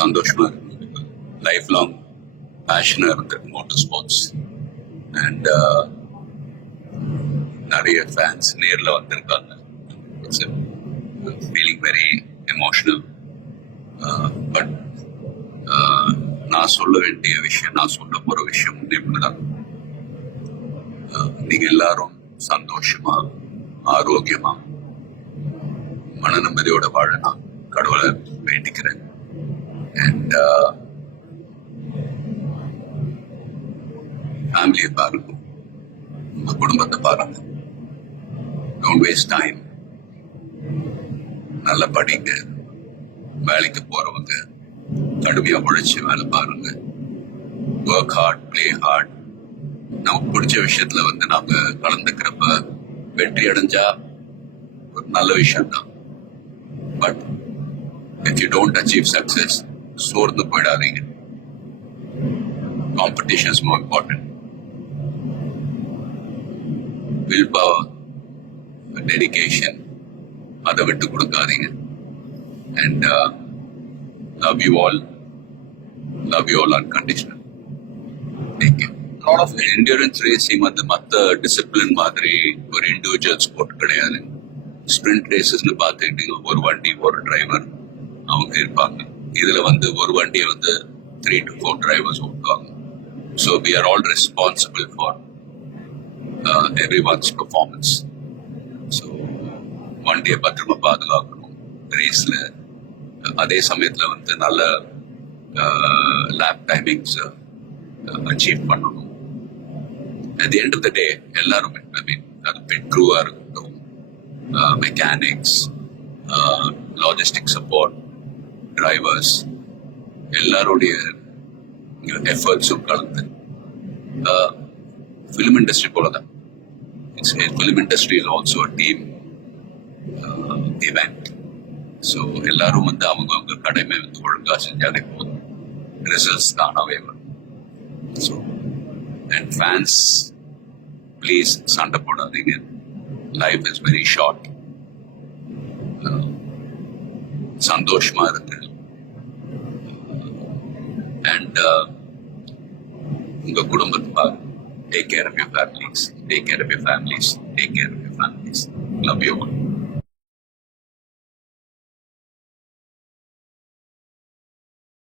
சந்தோஷமா இருக்கு. Life long பேஷனா இருந்தது மோட்டர் ஸ்போர்ட்ஸ். அண்ட் நிறைய ஃபேன்ஸ் நேர்ல வந்திருக்காங்க. It's feeling very emotional. But நான் சொல்ல வேண்டிய விஷயம், நான் சொல்ல போற விஷயம் இப்படிதான். நீங்க எல்லாரும் சந்தோஷமா, ஆரோக்கியமா, மன நிம்மதியோட வாழ நான் கடவுளை வேண்டிக்கிறேன். அண்ட் ஃபேமிலியை பாருங்க, உங்க குடும்பத்தை பாருங்க. Don't waste time. நல்லா படிங்க. வேலைக்கு போறவங்க கடுமையா உழைச்சி வேலை பாருங்க. Work hard, play hard. நமக்கு பிடிச்ச விஷயத்துல நாம கலந்துக்கிறப்ப வெற்றி அடைஞ்சா ஒரு நல்ல விஷயம் தான். But if you don't achieve success, சோர்ந்து போயிடாதீங்க. Competition is more important. Willpower, dedication, அதை விட்டு கொடுக்காதீங்க. And love you all unconditional. Thank you. lot of endurance racing மற்ற டிசிப்ளின் மாதிரி ஒரு இண்டிவிஜுவல் ஸ்போர்ட் கிடையாது. ஸ்பிரிண்ட் ரேசஸ்னு பார்த்துக்கிட்டீங்க, ஒரு வண்டி ஒரு டிரைவர் அவங்க இருப்பாங்க. இதுல ஒரு வண்டியை 3 to 4 டிரைவர்ஸ் ஓட்டுவாங்க. So we are all responsible for everyone's performance. So வண்டியை பத்திரமா பாதுகாக்கணும் ரேஸ்ல. அதே சமயத்துல நல்ல லேப் டைமிங்ஸ் அச்சீவ் பண்ணணும். At the end of the day, எல்லாரும் அது பிட் க்ரூவா இருக்கட்டும், மெக்கானிக்ஸ், லாஜிஸ்டிக் சப்போர்ட், டிரைவர்ஸ், எல்லாருடைய எஃபர்ட்ஸும் கலந்து ஃபிலிம் இண்டஸ்ட்ரி போலதான். Film industry is also a team event. So எல்லாரும் அவங்க கடமை ஒழுங்கா செஞ்சாலே போதும், ரிசல்ட்ஸ் தானாவே வரும். ஸோ and fans, please சண்டை போடாதீங்க. Life is very short. சந்தோஷமா இருக்கு. அண்ட் உங்க குடும்பத்தை பாருங்க. Take care of your families. Take care of your families. Take care of your families. Love you all.